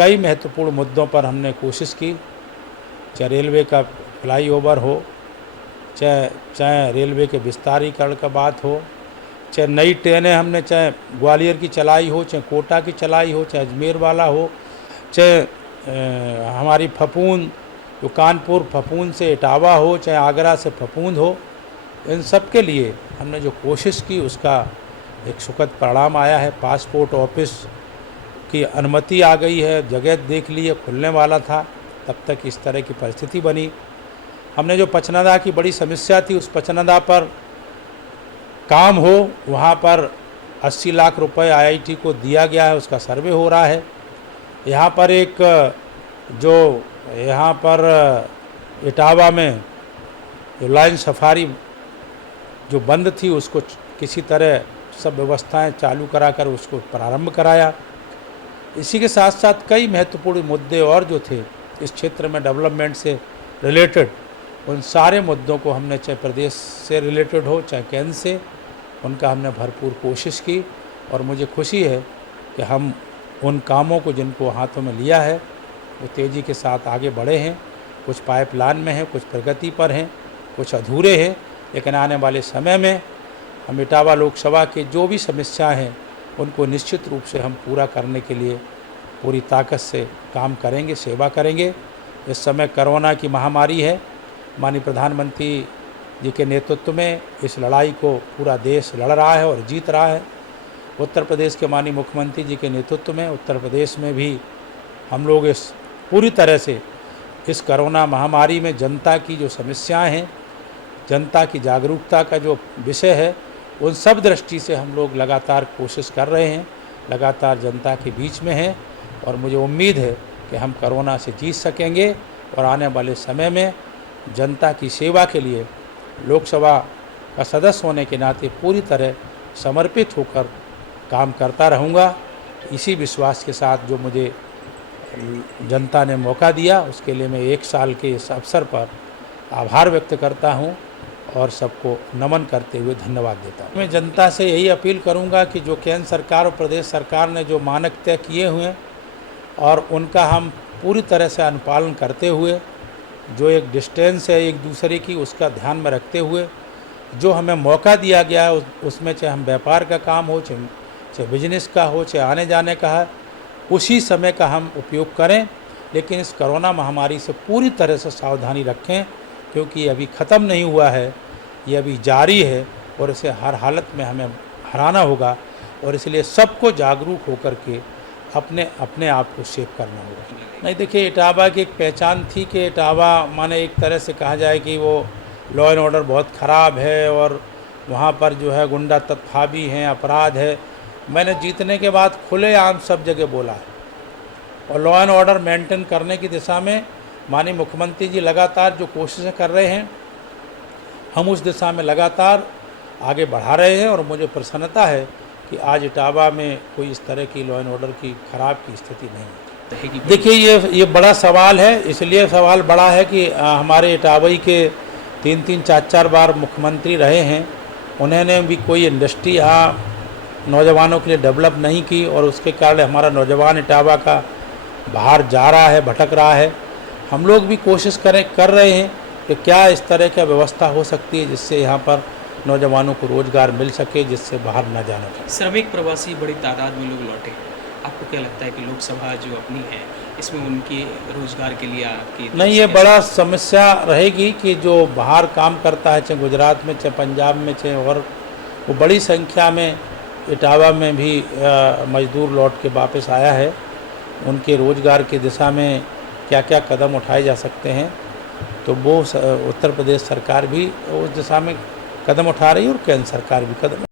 कई महत्वपूर्ण मुद्दों पर हमने कोशिश की, चाहे रेलवे का फ्लाईओवर हो, चाहे रेलवे के विस्तारीकरण का बात हो, चाहे नई ट्रेनें हमने चाहे ग्वालियर की चलाई हो, चाहे कोटा की चलाई हो, चाहे अजमेर वाला हो, चाहे हमारी फफूंद जो कानपुर फफूंद से इटावा हो, चाहे आगरा से फफूंद हो, इन सब के लिए हमने जो कोशिश की उसका एक सुखद परिणाम आया है। पासपोर्ट ऑफिस की अनुमति आ गई है, जगह देख ली है, खुलने वाला था, तब तक इस तरह की परिस्थिति बनी। हमने जो पचनदा की बड़ी समस्या थी, उस पचनदा पर काम हो, वहाँ पर 80 लाख रुपए आईआईटी को दिया गया है, उसका सर्वे हो रहा है। यहाँ पर एक जो यहाँ पर इटावा में लाइन सफारी जो बंद थी, उसको किसी तरह सब व्यवस्थाएं चालू कराकर उसको प्रारंभ कराया। इसी के साथ साथ कई महत्वपूर्ण मुद्दे और जो थे इस क्षेत्र में डेवलपमेंट से रिलेटेड, उन सारे मुद्दों को हमने चाहे प्रदेश से रिलेटेड हो चाहे केंद्र से, उनका हमने भरपूर कोशिश की। और मुझे खुशी है कि हम उन कामों को जिनको हाथों में लिया है वो तेज़ी के साथ आगे बढ़े हैं। कुछ पाइपलाइन में हैं, कुछ प्रगति पर हैं, कुछ अधूरे हैं, लेकिन आने वाले समय में हम इटावा लोकसभा के जो भी समस्याएं हैं उनको निश्चित रूप से हम पूरा करने के लिए पूरी ताकत से काम करेंगे, सेवा करेंगे। इस समय कोरोना की महामारी है, माननीय प्रधानमंत्री जी के नेतृत्व में इस लड़ाई को पूरा देश लड़ रहा है और जीत रहा है। उत्तर प्रदेश के माननीय मुख्यमंत्री जी के नेतृत्व में उत्तर प्रदेश में भी हम लोग इस पूरी तरह से इस कोरोना महामारी में जनता की जो समस्याएं हैं, जनता की जागरूकता का जो विषय है, उन सब दृष्टि से हम लोग लगातार कोशिश कर रहे हैं, लगातार जनता के बीच में हैं। और मुझे उम्मीद है कि हम कोरोना से जीत सकेंगे और आने वाले समय में जनता की सेवा के लिए लोकसभा का सदस्य होने के नाते पूरी तरह समर्पित होकर काम करता रहूँगा। इसी विश्वास के साथ जो मुझे जनता ने मौका दिया, उसके लिए मैं 1 साल के इस अवसर पर आभार व्यक्त करता हूँ और सबको नमन करते हुए धन्यवाद देता हूँ। मैं जनता से यही अपील करूँगा कि जो केंद्र सरकार और प्रदेश सरकार ने जो मानक तय किए हुए हैं और उनका हम पूरी तरह से अनुपालन करते हुए, जो एक डिस्टेंस है एक दूसरे की, उसका ध्यान में रखते हुए जो हमें मौका दिया गया है उसमें चाहे हम व्यापार का काम हो, चाहे बिजनेस का हो, चाहे आने जाने का है, उसी समय का हम उपयोग करें। लेकिन इस कोरोना महामारी से पूरी तरह से सावधानी रखें, क्योंकि ये अभी ख़त्म नहीं हुआ है, ये अभी जारी है और इसे हर हालत में हमें हराना होगा। और इसलिए सबको जागरूक होकर के अपने आप को सेव करना होगा। नहीं, देखिए, इटावा की एक पहचान थी कि इटावा माने एक तरह से कहा जाए कि वो लॉ एंड ऑर्डर बहुत ख़राब है और वहाँ पर जो है गुंडा तत्व हावी हैं, अपराध है। मैंने जीतने के बाद खुलेआम सब जगह बोला है और लॉ एंड ऑर्डर मेंटेन करने की दिशा में माननीय मुख्यमंत्री जी लगातार जो कोशिशें कर रहे हैं, हम उस दिशा में लगातार आगे बढ़ा रहे हैं। और मुझे प्रसन्नता है कि आज इटावा में कोई इस तरह की लॉ एंड ऑर्डर की खराब की स्थिति नहीं है। देखिए, ये बड़ा सवाल है, इसलिए सवाल बड़ा है कि हमारे इटावई के 3-3, 4-4 बार मुख्यमंत्री रहे हैं, उन्होंने भी कोई इंडस्ट्री यहाँ नौजवानों के लिए डेवलप नहीं की और उसके कारण हमारा नौजवान इटावा का बाहर जा रहा है, भटक रहा है। हम लोग भी कोशिश कर रहे हैं कि क्या इस तरह की व्यवस्था हो सकती है जिससे यहाँ पर नौजवानों को रोज़गार मिल सके, जिससे बाहर न जाना पड़े। श्रमिक प्रवासी बड़ी तादाद में लोग लौटे, आपको क्या लगता है कि लोकसभा जो अपनी है इसमें उनके रोज़गार के लिए आपकी नहीं, ये बड़ा समस्या रहेगी कि जो बाहर काम करता है, चाहे गुजरात में, चाहे पंजाब में, चाहे और, वो बड़ी संख्या में इटावा में भी मजदूर लौट के वापस आया है। उनके रोज़गार की दिशा में क्या क्या कदम उठाए जा सकते हैं, तो वो उत्तर प्रदेश सरकार भी उस दिशा में कदम उठा रही है और केंद्र सरकार भी कदम